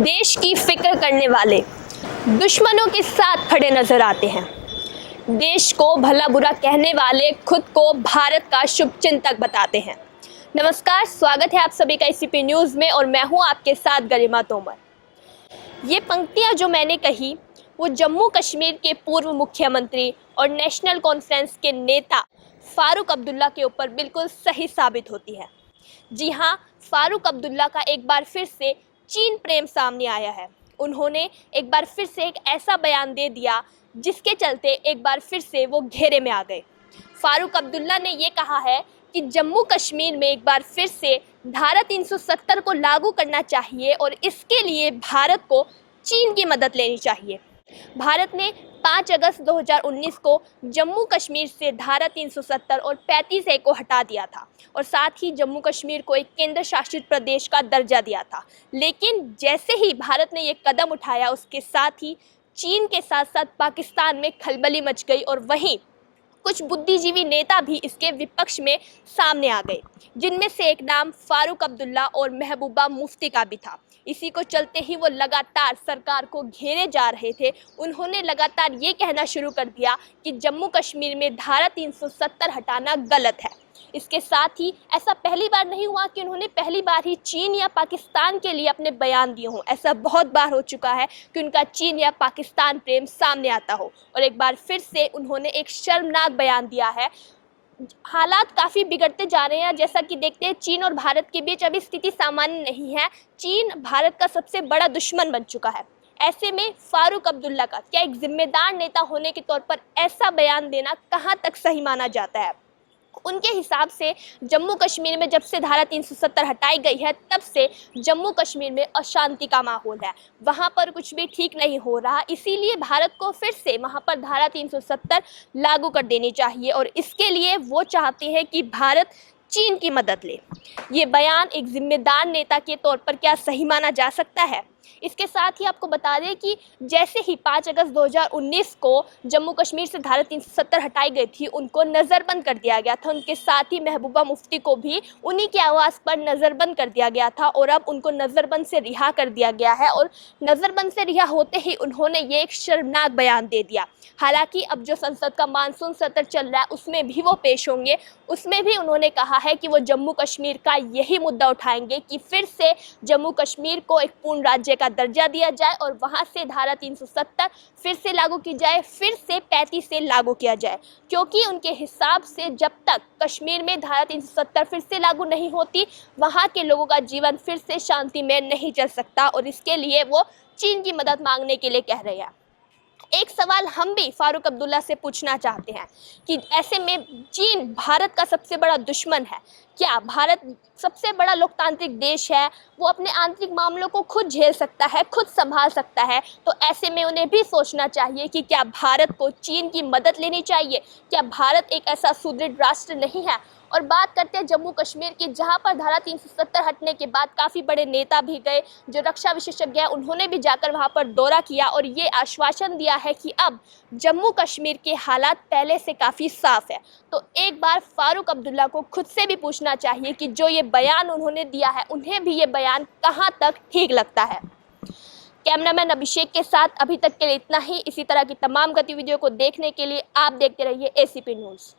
देश की फिक्र करने वाले दुश्मनों के साथ खड़े नजर आते हैं। देश को भला बुरा कहने वाले खुद को भारत का शुभचिंतक बताते हैं। नमस्कार, स्वागत है आप सभी का ICP न्यूज़ में और मैं हूं आपके साथ गरिमा तोमर। ये पंक्तियां जो मैंने कही वो जम्मू कश्मीर के पूर्व मुख्यमंत्री और नेशनल कॉन्फ्रेंस के नेता फारूक अब्दुल्ला के ऊपर बिल्कुल सही साबित होती है। जी हाँ, फारूक अब्दुल्ला का एक बार फिर से चीन प्रेम सामने आया है। उन्होंने एक बार फिर से एक ऐसा बयान दे दिया जिसके चलते एक बार फिर से वो घेरे में आ गए। फारूक अब्दुल्ला ने ये कहा है कि जम्मू कश्मीर में एक बार फिर से धारा 370 को लागू करना चाहिए और इसके लिए भारत को चीन की मदद लेनी चाहिए। भारत ने 5 अगस्त 2019 को जम्मू कश्मीर से धारा 370 और 35A को हटा दिया था और साथ ही जम्मू कश्मीर को एक केंद्र शासित प्रदेश का दर्जा दिया था। लेकिन जैसे ही भारत ने ये कदम उठाया उसके साथ ही चीन के साथ साथ पाकिस्तान में खलबली मच गई और वहीं कुछ बुद्धिजीवी नेता भी इसके विपक्ष में सामने आ गए, जिनमें से एक नाम फारूक अब्दुल्ला और महबूबा मुफ्ती का भी था। इसी को चलते ही वो लगातार सरकार को घेरे जा रहे थे। उन्होंने लगातार ये कहना शुरू कर दिया कि जम्मू कश्मीर में धारा 370 हटाना गलत है। इसके साथ ही ऐसा पहली बार नहीं हुआ कि उन्होंने पहली बार ही चीन या पाकिस्तान के लिए अपने बयान दिए हों। ऐसा बहुत बार हो चुका है कि उनका चीन या पाकिस्तान प्रेम सामने आता हो और एक बार फिर से उन्होंने एक शर्मनाक बयान दिया है। हालात काफ़ी बिगड़ते जा रहे हैं। जैसा कि देखते हैं चीन और भारत के बीच अभी स्थिति सामान्य नहीं है। चीन भारत का सबसे बड़ा दुश्मन बन चुका है। ऐसे में फारूक अब्दुल्ला का क्या एक जिम्मेदार नेता होने के तौर पर ऐसा बयान देना कहाँ तक सही माना जाता है? उनके हिसाब से जम्मू कश्मीर में जब से धारा 370 हटाई गई है तब से जम्मू कश्मीर में अशांति का माहौल है। वहां पर कुछ भी ठीक नहीं हो रहा, इसीलिए भारत को फिर से वहां पर धारा 370 लागू कर देनी चाहिए और इसके लिए वो चाहते हैं कि भारत चीन की मदद ले। ये बयान एक जिम्मेदार नेता के तौर पर क्या सही माना जा सकता है? इसके साथ ही आपको बता दें कि जैसे ही 5 अगस्त 2019 को जम्मू कश्मीर से धारा 370 हटाई गई थी, उनको नज़रबंद कर दिया गया था। उनके साथ ही महबूबा मुफ्ती को भी उन्हीं के आवास पर नज़रबंद कर दिया गया था और अब उनको नज़रबंद से रिहा कर दिया गया है और नज़रबंद से रिहा होते ही उन्होंने ये एक शर्मनाक बयान दे दिया। हालांकि अब जो संसद का मानसून सत्र चल रहा है उसमें भी वो पेश होंगे। उसमें भी उन्होंने कहा है कि वो जम्मू कश्मीर का यही मुद्दा उठाएंगे कि फिर से जम्मू कश्मीर को एक पूर्ण राज्य का दर्जा दिया जाए और वहां से धारा 370 फिर से लागू की जाए, फिर से 35 से लागू किया जाए। क्योंकि उनके हिसाब से जब तक कश्मीर में धारा 370 फिर से लागू नहीं होती, वहां के लोगों का जीवन फिर से शांति में नहीं चल सकता और इसके लिए वो चीन की मदद मांगने के लिए कह रहे हैं। एक सवाल हम भी फारूक अब्दुल्ला से पूछना चाहते हैं कि ऐसे में चीन भारत का सबसे बड़ा दुश्मन है। क्या भारत सबसे बड़ा लोकतांत्रिक देश है, वो अपने आंतरिक मामलों को खुद झेल सकता है, खुद संभाल सकता है? तो ऐसे में उन्हें भी सोचना चाहिए कि क्या भारत को चीन की मदद लेनी चाहिए? क्या भारत एक ऐसा सुदृढ़ राष्ट्र नहीं है? और बात करते हैं जम्मू कश्मीर की, जहां पर धारा 370 हटने के बाद काफ़ी बड़े नेता भी गए, जो रक्षा विशेषज्ञ हैं उन्होंने भी जाकर वहां पर दौरा किया और ये आश्वासन दिया है कि अब जम्मू कश्मीर के हालात पहले से काफ़ी साफ है। तो एक बार फारूक अब्दुल्ला को खुद से भी पूछना चाहिए कि जो ये बयान उन्होंने दिया है उन्हें भी ये बयान कहाँ तक ठीक लगता है। कैमरामैन अभिषेक के साथ अभी तक के लिए इतना ही। इसी तरह की तमाम गतिविधियों को देखने के लिए आप देखते रहिए ACP न्यूज़।